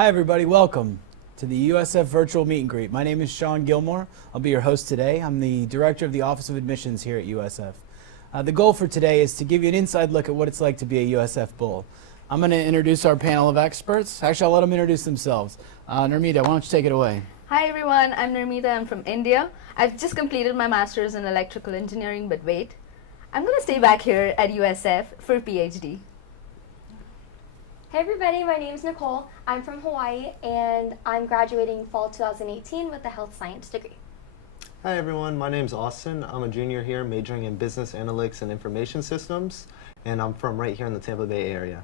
Hi everybody, welcome to the USF Virtual Meet and Greet. My name is Sean Gilmore. I'll be your host today. I'm the Director of the Office of Admissions here at USF. The goal for today is to give you an inside look at what it's like to be a USF Bull. I'm going to introduce our panel of experts. Actually, I'll let them introduce themselves. Nurmita, why don't you take it away? Hi everyone, I'm Nurmita. I'm from India. I've just completed my master's in electrical engineering, but wait, I'm going to stay back here at USF for a PhD. Hey everybody, my name is Nicole. I'm from Hawaii and I'm graduating fall 2018 with a health science degree. Hi everyone, my name is Austin. I'm a junior here majoring in business analytics and information systems, and I'm from right here in the Tampa Bay area.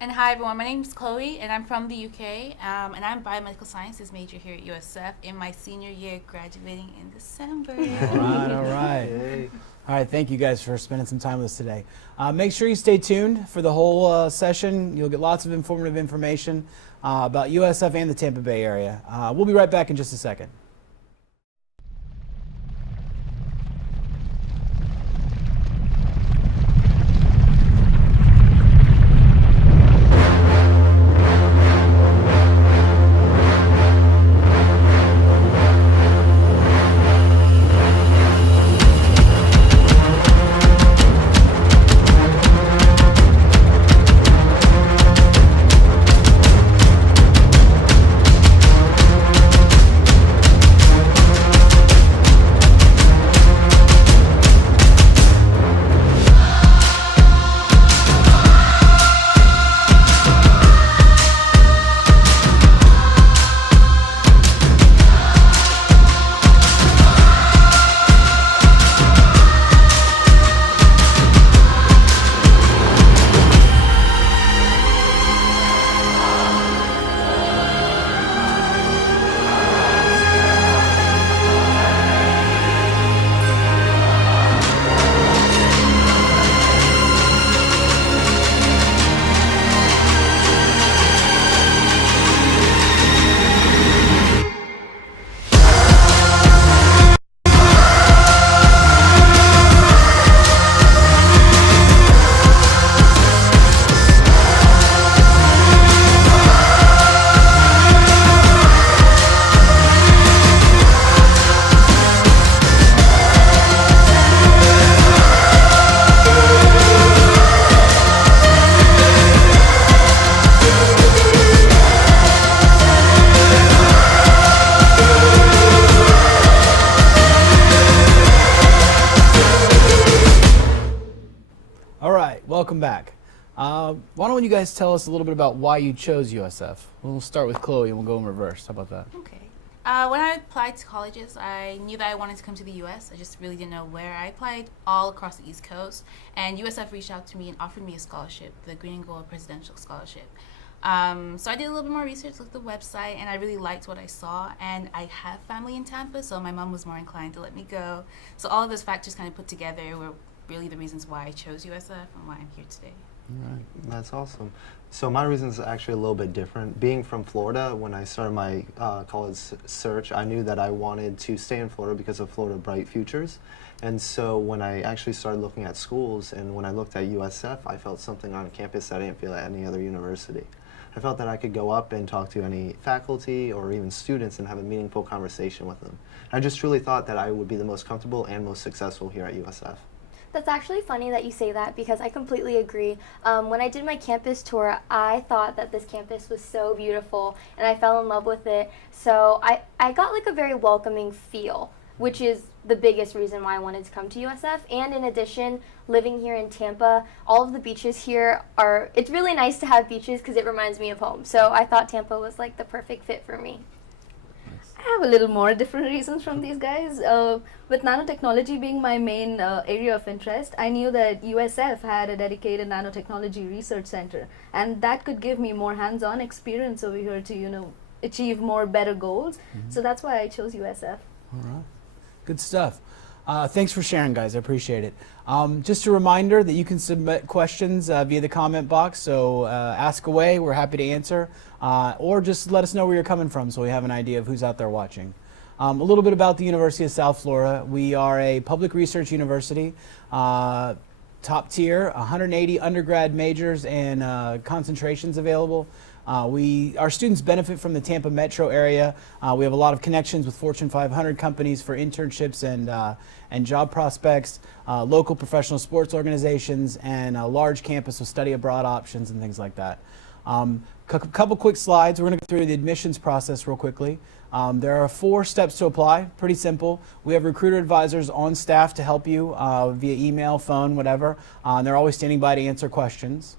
And hi everyone, my name is Chloe and I'm from the UK and I'm biomedical sciences major here at USF in my senior year, graduating in December. All right. Yay. All right, thank you guys for spending some time with us today. Make sure you stay tuned for the whole session. You'll get lots of informative information about USF and the Tampa Bay area. We'll be right back in just a second. Welcome back. Why don't you guys tell us a little bit about why you chose USF? We'll start with Chloe and we'll go in reverse. How about that? Okay. When I applied to colleges, I knew that I wanted to come to the U.S. I just really didn't know where. I applied all across the East Coast, and USF reached out to me and offered me a scholarship, the Green and Gold Presidential Scholarship. So I did a little bit more research, looked at the website, and I really liked what I saw. And I have family in Tampa, so my mom was more inclined to let me go. So all of those factors kind of put together were really the reasons why I chose USF and why I'm here today. All right. That's awesome. So my reasons are actually a little bit different. Being from Florida, when I started my college search, I knew that I wanted to stay in Florida because of Florida Bright Futures. And so when I actually started looking at schools and when I looked at USF, I felt something on campus that I didn't feel at any other university. I felt that I could go up and talk to any faculty or even students and have a meaningful conversation with them. I just truly thought that I would be the most comfortable and most successful here at USF. That's actually funny that you say that because I completely agree. When I did my campus tour, I thought that this campus was so beautiful and I fell in love with it. So I got like a very welcoming feel, which is the biggest reason why I wanted to come to USF. And in addition, living here in Tampa, all of the beaches here it's really nice to have beaches because it reminds me of home. So I thought Tampa was like the perfect fit for me. I have a little more different reasons from these guys. With nanotechnology being my main area of interest, I knew that USF had a dedicated nanotechnology research center, and that could give me more hands-on experience over here to, achieve more better goals. Mm-hmm. So that's why I chose USF. All right. Good stuff. Thanks for sharing, guys. I appreciate it. Just a reminder that you can submit questions via the comment box, so ask away. We're happy to answer. Or just let us know where you're coming from so we have an idea of who's out there watching. A little bit about the University of South Florida. We are a public research university, top tier, 180 undergrad majors and concentrations available. Our students benefit from the Tampa metro area. We have a lot of connections with Fortune 500 companies for internships and job prospects, local professional sports organizations, and a large campus with study abroad options and things like that. Couple quick slides. We're going to go through the admissions process real quickly. There are 4 steps to apply, pretty simple. We have recruiter advisors on staff to help you via email, phone, whatever. They're always standing by to answer questions.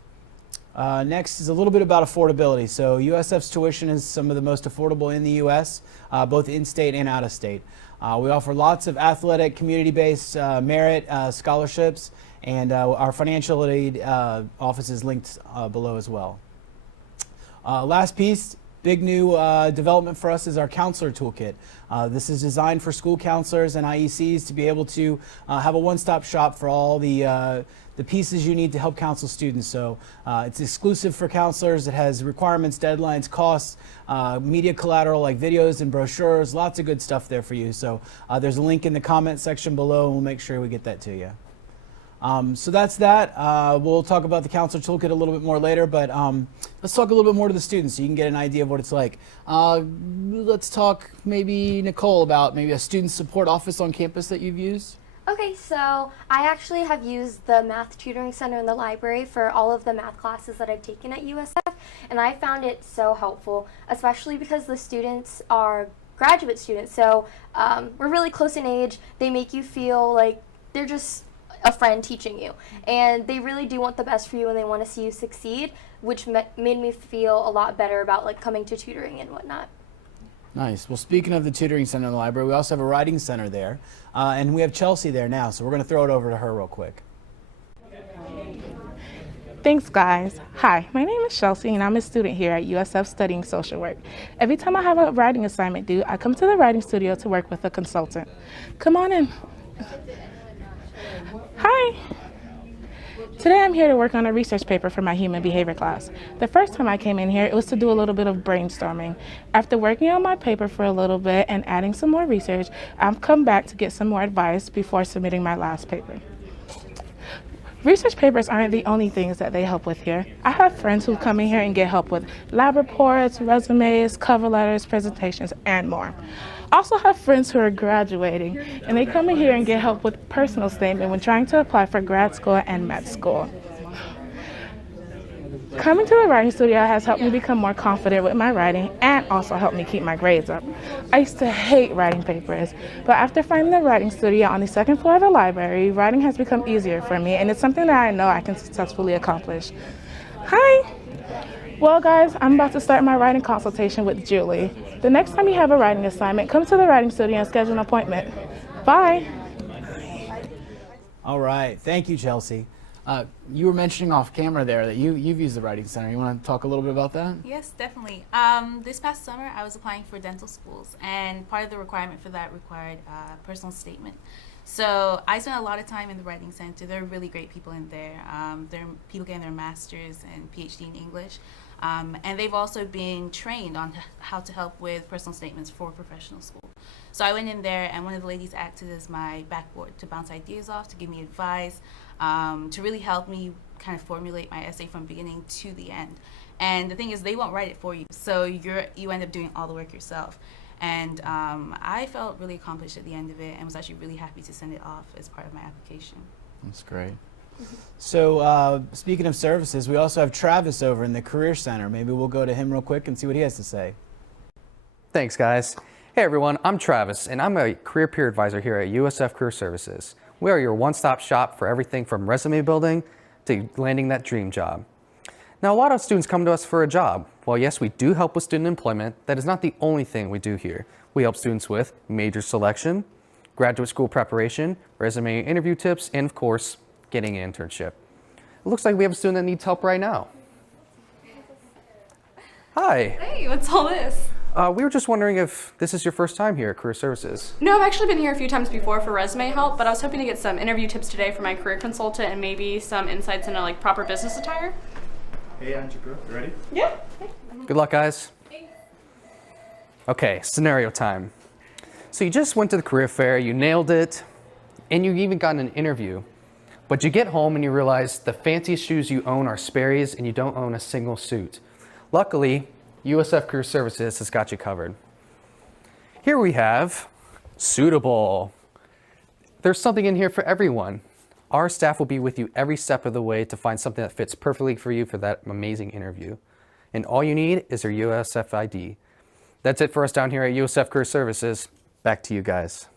Next is a little bit about affordability. So USF's tuition is some of the most affordable in the U.S., both in-state and out-of-state. We offer lots of athletic, community-based merit scholarships, and our financial aid office is linked below as well. Last piece, big new development for us is our counselor toolkit. This is designed for school counselors and IECs to be able to have a one-stop shop for all the pieces you need to help counsel students. So it's exclusive for counselors. It has requirements, deadlines, costs, media collateral like videos and brochures, lots of good stuff there for you. So there's a link in the comment section below, and we'll make sure we get that to you. So that's that. We'll talk about the counselor toolkit a little bit more later, but let's talk a little bit more to the students so you can get an idea of what it's like. Let's talk maybe, Nicole, about maybe a student support office on campus that you've used. Okay, so I actually have used the math tutoring center in the library for all of the math classes that I've taken at USF, and I found it so helpful, especially because the students are graduate students, so we're really close in age. They make you feel like they're just a friend teaching you, and they really do want the best for you, and they want to see you succeed, which made me feel a lot better about like coming to tutoring and whatnot. Nice. Well, speaking of the tutoring center in the library, we also have a writing center there, and we have Chelsea there now, so we're going to throw it over to her real quick. Thanks, guys. Hi, my name is Chelsea, and I'm a student here at USF studying social work. Every time I have a writing assignment due, I come to the writing studio to work with a consultant. Come on in. Hi. Today I'm here to work on a research paper for my human behavior class. The first time I came in here, it was to do a little bit of brainstorming. After working on my paper for a little bit and adding some more research, I've come back to get some more advice before submitting my last paper. Research papers aren't the only things that they help with here. I have friends who come in here and get help with lab reports, resumes, cover letters, presentations, and more. I also have friends who are graduating, and they come in here and get help with personal statement when trying to apply for grad school and med school. Coming to the writing studio has helped me become more confident with my writing and also helped me keep my grades up. I used to hate writing papers, but after finding the writing studio on the second floor of the library, writing has become easier for me, and it's something that I know I can successfully accomplish. Hi! Well, guys, I'm about to start my writing consultation with Julie. The next time you have a writing assignment, come to the writing studio and schedule an appointment. Bye! All right. Thank you, Chelsea. You were mentioning off camera there that you've used the writing center. You want to talk a little bit about that? Yes, definitely. This past summer, I was applying for dental schools, and part of the requirement for that required a personal statement. So I spent a lot of time in the writing center. There are really great people in there. There are people getting their master's and PhD in English. And they've also been trained on how to help with personal statements for professional school. So I went in there, and one of the ladies acted as my backboard to bounce ideas off, to give me advice, to really help me kind of formulate my essay from beginning to the end. And the thing is, they won't write it for you, so you end up doing all the work yourself. And I felt really accomplished at the end of it, and was actually really happy to send it off as part of my application. That's great. So speaking of services, we also have Travis over in the Career Center. Maybe we'll go to him real quick and see what he has to say. Thanks, guys. Hey, everyone. I'm Travis, and I'm a career peer advisor here at USF Career Services. We are your one-stop shop for everything from resume building to landing that dream job. Now, a lot of students come to us for a job. While yes, we do help with student employment, that is not the only thing we do here. We help students with major selection, graduate school preparation, resume interview tips, and of course, getting an internship. It looks like we have a student that needs help right now. Hi. Hey, what's all this? We were just wondering if this is your first time here at Career Services. No, I've actually been here a few times before for resume help, but I was hoping to get some interview tips today from my career consultant and maybe some insights into like proper business attire. Hey, Anjika, you ready? Yeah. Good luck, guys. Okay, scenario time. So you just went to the career fair, you nailed it, and you even got an interview. But you get home and you realize the fanciest shoes you own are Sperry's and you don't own a single suit. Luckily, USF Career Services has got you covered. Here we have Suitable. There's something in here for everyone. Our staff will be with you every step of the way to find something that fits perfectly for you for that amazing interview. And all you need is your USF ID. That's it for us down here at USF Career Services. Back to you guys.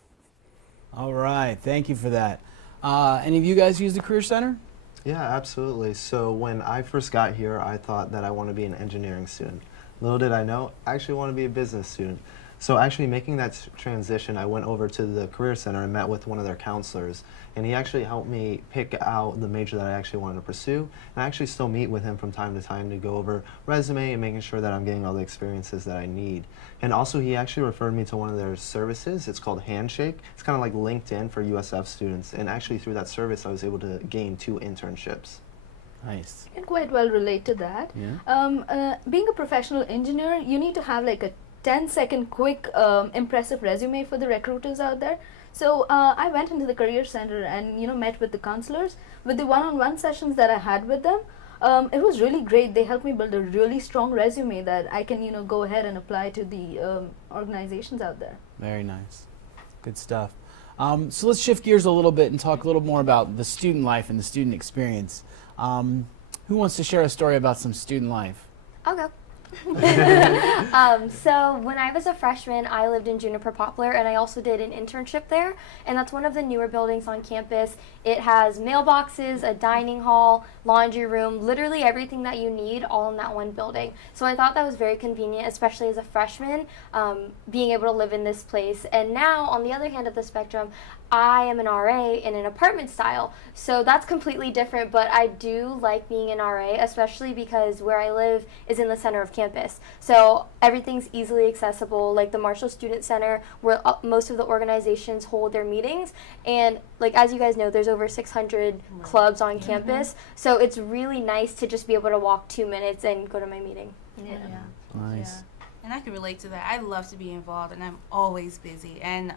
All right, thank you for that. Any of you guys use the Career Center? Yeah, absolutely. So when I first got here, I thought that I want to be an engineering student. Little did I know, I actually want to be a business student. So actually making that transition, I went over to the Career Center and met with one of their counselors. And he actually helped me pick out the major that I actually wanted to pursue. And I actually still meet with him from time to time to go over resume and making sure that I'm getting all the experiences that I need. And also he actually referred me to one of their services. It's called Handshake. It's kind of like LinkedIn for USF students. And actually through that service, I was able to gain 2 internships. Nice. I can quite well relate to that. Yeah. Being a professional engineer, you need to have like a 10-second quick impressive resume for the recruiters out there. So I went into the Career Center and met with the counselors. With the one-on-one sessions that I had with them, it was really great. They helped me build a really strong resume that I can go ahead and apply to the organizations out there. Very nice. Good stuff. So let's shift gears a little bit and talk a little more about the student life and the student experience. Who wants to share a story about some student life? I'll go. So when I was a freshman, I lived in Juniper Poplar, and I also did an internship there, and that's one of the newer buildings on campus. It has mailboxes, a dining hall, laundry room, literally everything that you need all in that one building. So I thought that was very convenient, especially as a freshman, being able to live in this place. And now, on the other hand of the spectrum, I am an RA in an apartment style, so that's completely different, but I do like being an RA, especially because where I live is in the center of campus. So everything's easily accessible, like the Marshall Student Center, where most of the organizations hold their meetings, and like as you guys know, there's over 600 clubs on campus, so it's really nice to just be able to walk 2 minutes and go to my meeting. Yeah. Nice. Yeah. And I can relate to that. I love to be involved, and I'm always busy. And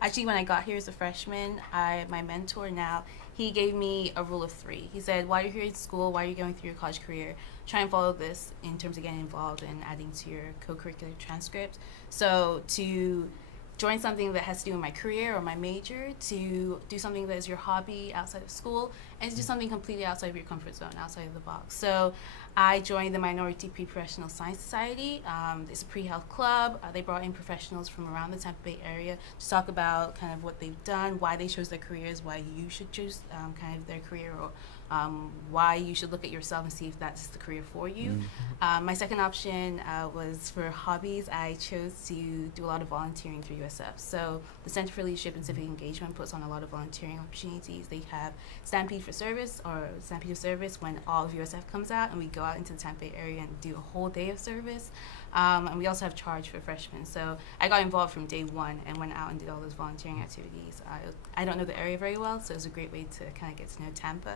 actually, when I got here as a freshman, my mentor now, he gave me a rule of 3. He said, while you're here in school, while you're going through your college career, try and follow this in terms of getting involved and adding to your co-curricular transcript. So to join something that has to do with my career or my major, to do something that is your hobby outside of school, and to do something completely outside of your comfort zone, outside of the box. So I joined the Minority Pre-Professional Science Society. It's a pre-health club. They brought in professionals from around the Tampa Bay area to talk about kind of what they've done, why they chose their careers, why you should choose kind of their career, or why you should look at yourself and see if that's the career for you. My second option was for hobbies. I chose to do a lot of volunteering through USF. So the Center for Leadership and Civic Engagement puts on a lot of volunteering opportunities. They have Stampede for Service, or Stampede of Service, when all of USF comes out, and we go out into the Tampa Bay area and do a whole day of service. And we also have Charge for freshmen. So I got involved from day one and went out and did all those volunteering activities. I don't know the area very well, so it was a great way to kind of get to know Tampa.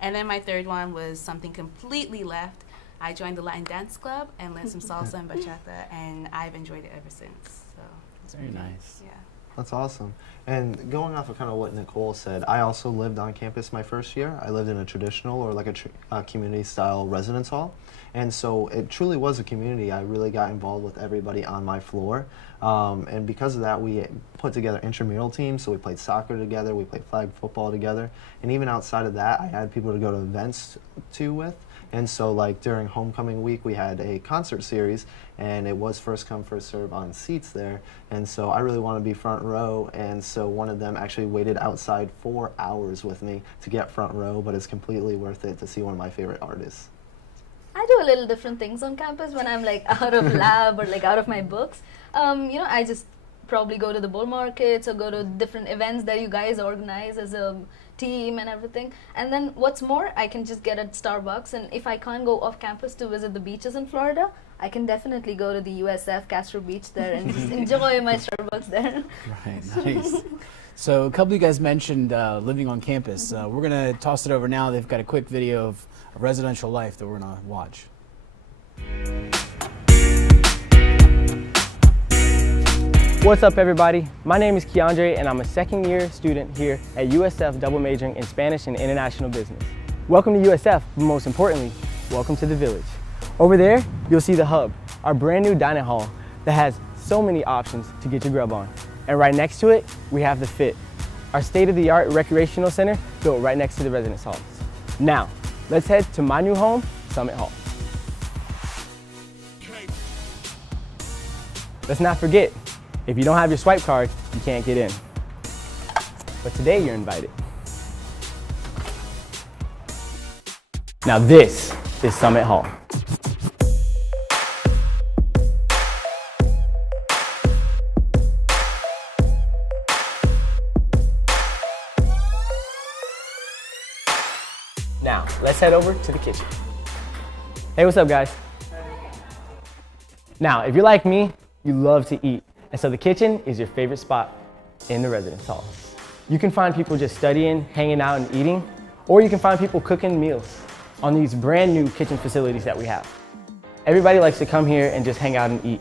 And then my third one was something completely left. I joined the Latin Dance Club and learned some salsa and bachata, and I've enjoyed it ever since. So it's Very really nice. Yeah. That's awesome. And going off of kind of what Nicole said, I also lived on campus my first year. I lived in a traditional, or like a community-style residence hall. And so it truly was a community. I really got involved with everybody on my floor. And because of that, we put together intramural teams. So we played soccer together, we played flag football together. And even outside of that, I had people to go to events with. And so like during homecoming week, we had a concert series, and it was first come, first serve on seats there. And so I really want to be front row. And so one of them actually waited outside 4 hours with me to get front row, but it's completely worth it to see one of my favorite artists. I do a little different things on campus when I'm like out of lab or like out of my books. I just probably go to the bull markets or go to different events that you guys organize as a team and everything. And then what's more, I can just get at Starbucks, and if I can't go off campus to visit the beaches in Florida, I can definitely go to the USF Castro Beach there and just enjoy my Starbucks there. Right, nice. So a couple of you guys mentioned living on campus. We're going to toss it over now. They've got a quick video of residential life that we're going to watch. What's up, everybody? My name is Keandre, and I'm a second-year student here at USF, double majoring in Spanish and International Business. Welcome to USF, but most importantly, welcome to the Village. Over there, you'll see the Hub, our brand new dining hall that has so many options to get your grub on. And right next to it, we have the Fit, our state-of-the-art recreational center built right next to the residence halls. Now, let's head to my new home, Summit Hall. Let's not forget, if you don't have your swipe card, you can't get in. But today you're invited. Now this is Summit Hall. Now, let's head over to the kitchen. Hey, what's up, guys? Now, if you're like me, you love to eat, and so the kitchen is your favorite spot in the residence hall. You can find people just studying, hanging out, and eating, or you can find people cooking meals on these brand new kitchen facilities that we have. Everybody likes to come here and just hang out and eat.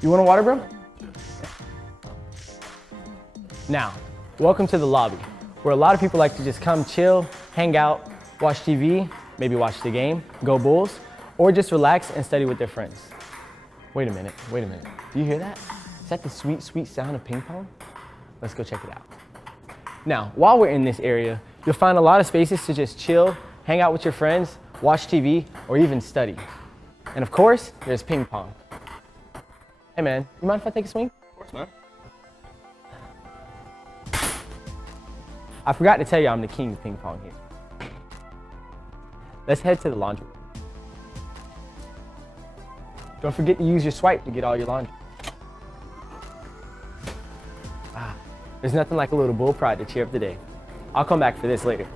You want a water, bro? Now, welcome to the lobby, where a lot of people like to just come chill, hang out, watch TV, maybe watch the game, go Bulls, or just relax and study with their friends. Wait a minute. Do you hear that? Is that the sweet, sweet sound of ping pong? Let's go check it out. Now, while we're in this area, you'll find a lot of spaces to just chill, hang out with your friends, watch TV, or even study. And of course, there's ping pong. Hey man, you mind if I take a swing? Of course, man. I forgot to tell you I'm the king of ping pong here. Let's head to the laundry room. Don't forget to use your swipe to get all your laundry. There's nothing like a little bull pride to cheer up the day. I'll come back for this later.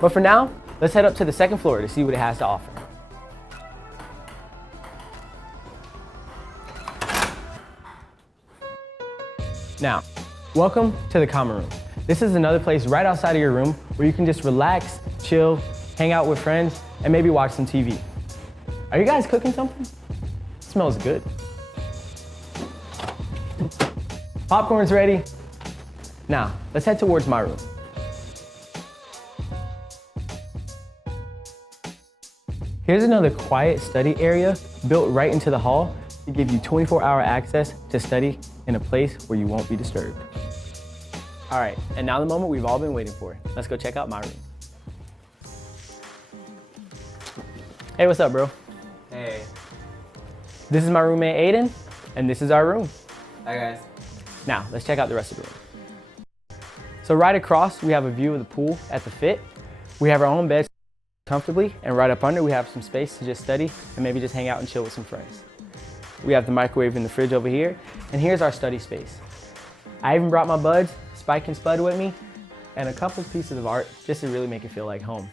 But for now, let's head up to the second floor to see what it has to offer. Now, welcome to the common room. This is another place right outside of your room where you can just relax, chill, hang out with friends, and maybe watch some TV. Are you guys cooking something? It smells good. Popcorn's ready. Now, let's head towards my room. Here's another quiet study area built right into the hall to give you 24-hour access to study in a place where you won't be disturbed. All right, and now the moment we've all been waiting for. Let's go check out my room. Hey, what's up, bro? Hey. This is my roommate, Aiden, and this is our room. Hi, guys. Now, let's check out the rest of the room. So right across, we have a view of the pool at the Fit. We have our own beds comfortably, and right up under, we have some space to just study and maybe just hang out and chill with some friends. We have the microwave and the fridge over here, and here's our study space. I even brought my buds, Spike and Spud, with me, and a couple pieces of art just to really make it feel like home.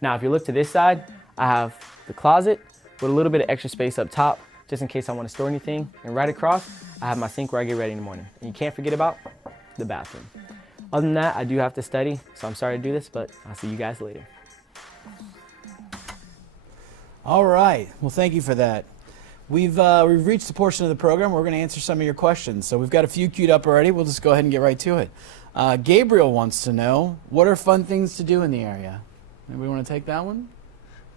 Now, if you look to this side, I have the closet with a little bit of extra space up top, just in case I want to store anything. And right across, I have my sink where I get ready in the morning. And you can't forget about the bathroom. Other than that, I do have to study, so I'm sorry to do this, but I'll see you guys later. All right. Well, thank you for that. We've reached the portion of the program where we're going to answer some of your questions. So we've got a few queued up already. We'll just go ahead and get right to it. Gabriel wants to know, what are fun things to do in the area? Anybody want to take that one?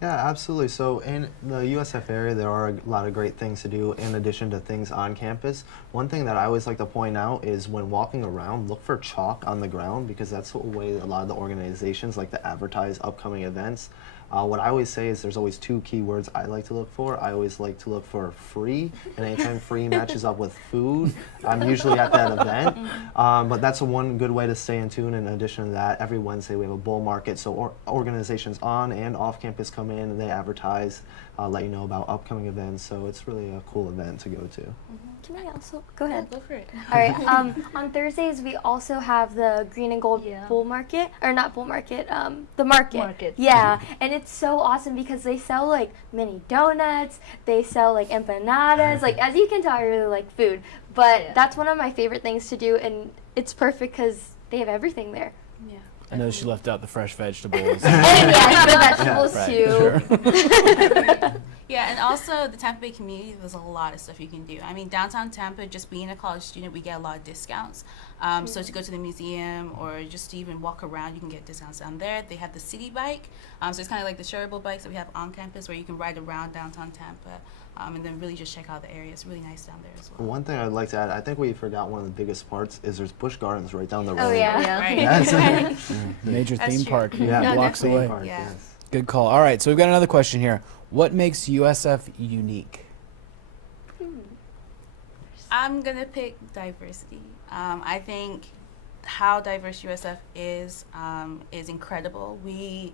Yeah, absolutely. So in the USF area, there are a lot of great things to do in addition to things on campus. One thing that I always like to point out is when walking around, look for chalk on the ground, because that's the way a lot of the organizations like to advertise upcoming events. What I always say is there's always two key words I like to look for. I always like to look for free, and anytime free matches up with food, I'm usually at that event. But that's one good way to stay in tune. In addition to that, every Wednesday we have a bull market, so organizations on and off campus come in and they advertise, let you know about upcoming events. So it's really a cool event to go to. Can I also go ahead? Go for it. All right. On Thursdays we also have the green and gold bull market, or not bull market, the market. Yeah, and it's so awesome because they sell like mini donuts, they sell like empanadas. Like, as you can tell, I really like food, but that's one of my favorite things to do, and it's perfect because they have everything there. Yeah. I know she left out the fresh vegetables. And yeah, the vegetables Right, too. sure. Yeah, and also the Tampa Bay community, there's a lot of stuff you can do. I mean, downtown Tampa, just being a college student, we get a lot of discounts. So to go to the museum or just to even walk around, you can get discounts down there. They have the city bike. So it's kind of like the shareable bikes that we have on campus where you can ride around downtown Tampa and then really just check out the area. It's really nice down there as well. One thing I'd like to add, I think we forgot one of the biggest parts is there's Busch Gardens right down the road. Oh yeah. Yeah. Right. Major That's theme true. park, Yeah, No, blocks definitely. away. Park, Yeah. yes. Good call. All right, so we've got another question here. What makes USF unique? I'm gonna pick diversity. I think how diverse USF is incredible.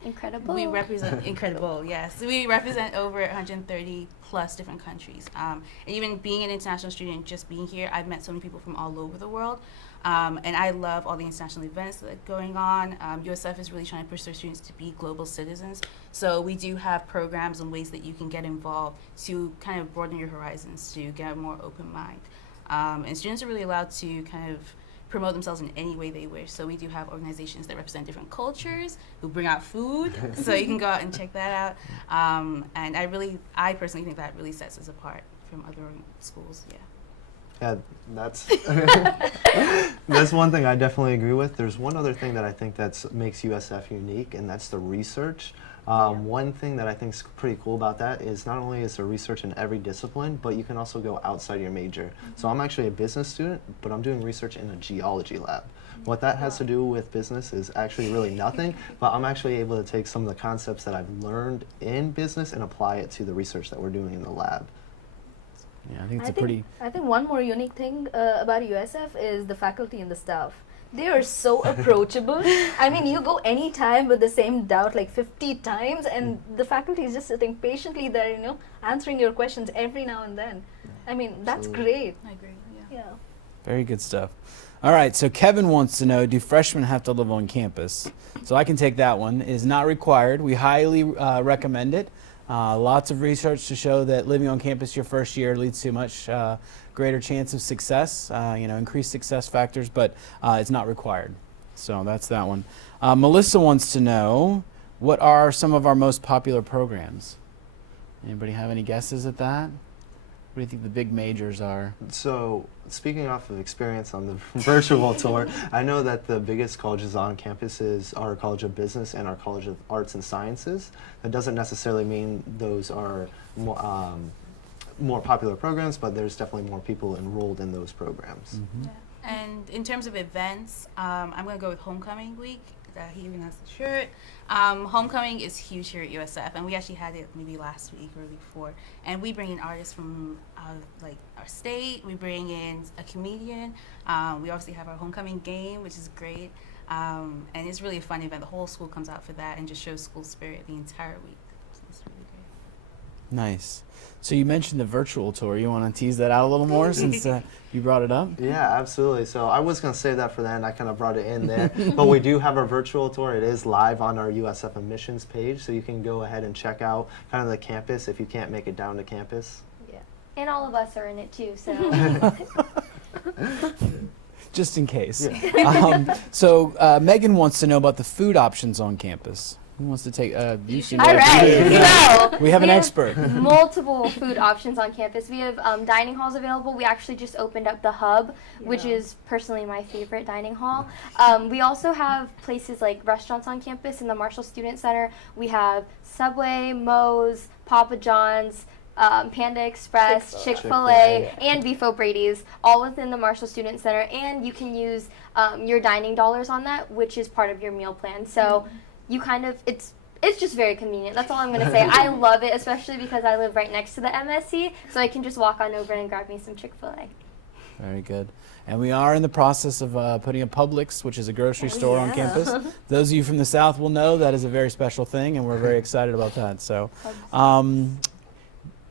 Incredible. We represent incredible. Yes, we represent over 130 plus different countries. And even being an international student, just being here, I've met so many people from all over the world. And I love all the international events that are going on. USF is really trying to push their students to be global citizens. So we do have programs and ways that you can get involved to kind of broaden your horizons, to get a more open mind. And students are really allowed to kind of promote themselves in any way they wish. So we do have organizations that represent different cultures, who bring out food, so you can go out and check that out. And I personally think that really sets us apart from other schools, yeah. Yeah, that's one thing I definitely agree with. There's one other thing that I think makes USF unique, and that's the research. One thing that I think is pretty cool about that is not only is there research in every discipline, but you can also go outside your major. So I'm actually a business student, but I'm doing research in a geology lab. What that has to do with business is actually really nothing, but I'm actually able to take some of the concepts that I've learned in business and apply it to the research that we're doing in the lab. Yeah, I think it's pretty. I think one more unique thing about USF is the faculty and the staff. They are so approachable. I mean, you go anytime with the same doubt like 50 times, and the faculty is just sitting patiently there, you know, answering your questions every now and then. I mean, that's great. I agree, yeah. Yeah. Very good stuff. All right, so Kevin wants to know, do freshmen have to live on campus? So I can take that one. It is not required. We highly recommend it. Lots of research to show that living on campus your first year leads to much greater chance of success, increased success factors, but it's not required. So that's that one. Melissa wants to know, what are some of our most popular programs? Anybody have any guesses at that? What do you think the big majors are? So, speaking off of experience on the virtual tour, I know that the biggest colleges on campus is our College of Business and our College of Arts and Sciences. That doesn't necessarily mean those are more popular programs, but there's definitely more people enrolled in those programs. Yeah. And in terms of events, I'm going to go with Homecoming Week. He even has the shirt. Homecoming is huge here at USF, and we actually had it maybe last week or the week before. And we bring in artists from like our state. We bring in a comedian. We obviously have our homecoming game, which is great. And it's really a fun event. The whole school comes out for that and just shows school spirit the entire week. So it's really great. Nice. So you mentioned the virtual tour. You want to tease that out a little more since you brought it up? Yeah, absolutely. So I was going to say that for the end. I kind of brought it in there. But we do have our virtual tour. It is live on our USF admissions page, so you can go ahead and check out kind of the campus if you can't make it down to campus. Yeah. And all of us are in it too, so. Just in case. Yeah. So Megan wants to know about the food options on campus. Who wants to take? You seem All like- right, so We have an expert. multiple food options on campus. We have dining halls available. We actually just opened up the Hub, which is personally my favorite dining hall. We also have places like restaurants on campus in the Marshall Student Center. We have Subway, Moe's, Papa John's, Panda Express, Chick-fil-A, and Beef O'Brady's, all within the Marshall Student Center. And you can use your dining dollars on that, which is part of your meal plan. So you kind of, it's just very convenient. That's all I'm going to say. I love it, especially because I live right next to the MSC, so I can just walk on over and grab me some Chick-fil-A. Very good. And we are in the process of putting a Publix, which is a grocery store on campus. Those of you from the South will know that is a very special thing, and we're very excited about that. So,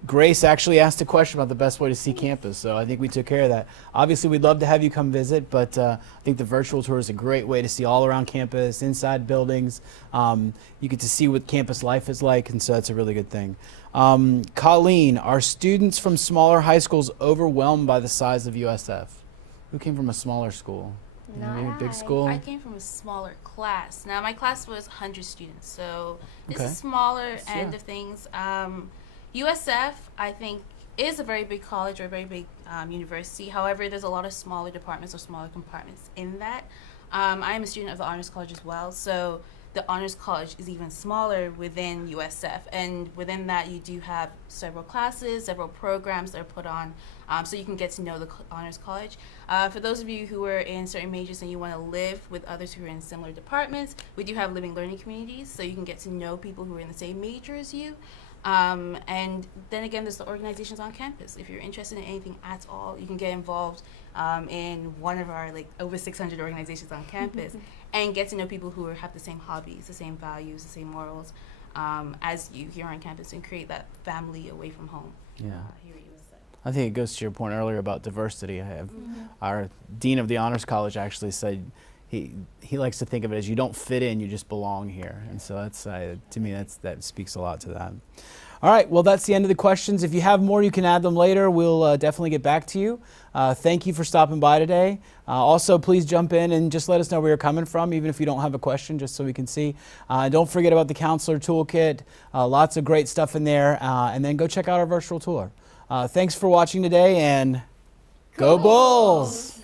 Grace actually asked a question about the best way to see campus, so I think we took care of that. Obviously, we'd love to have you come visit, but I think the virtual tour is a great way to see all around campus, inside buildings. You get to see what campus life is like, and so that's a really good thing. Colleen, are students from smaller high schools overwhelmed by the size of USF? Who came from a smaller school? Maybe a big school? I came from a smaller class. Now, my class was 100 students, so it's Okay. a smaller Yeah. end of things. USF, I think, is a very big college or a very big university. However, there's a lot of smaller departments or smaller compartments in that. I am a student of the Honors College as well, so the Honors College is even smaller within USF, and within that you do have several classes, several programs that are put on, so you can get to know the Honors College. For those of you who are in certain majors and you want to live with others who are in similar departments, we do have living learning communities, so you can get to know people who are in the same major as you. And then again, there's the organizations on campus. If you're interested in anything at all, you can get involved in one of our over 600 organizations on campus and get to know people who have the same hobbies, the same values, the same morals as you here on campus, and create that family away from home. Yeah. Here at USF. I think it goes to your point earlier about diversity. I have our dean of the Honors College actually said he likes to think of it as you don't fit in, you just belong here. And so that's to me that speaks a lot to that. All right, well, that's the end of the questions. If you have more, you can add them later. We'll definitely get back to you. Thank you for stopping by today. Also, please jump in and just let us know where you're coming from, even if you don't have a question, just so we can see. Don't forget about the Counselor Toolkit. Lots of great stuff in there. And then go check out our virtual tour. Thanks for watching today, and go Bulls!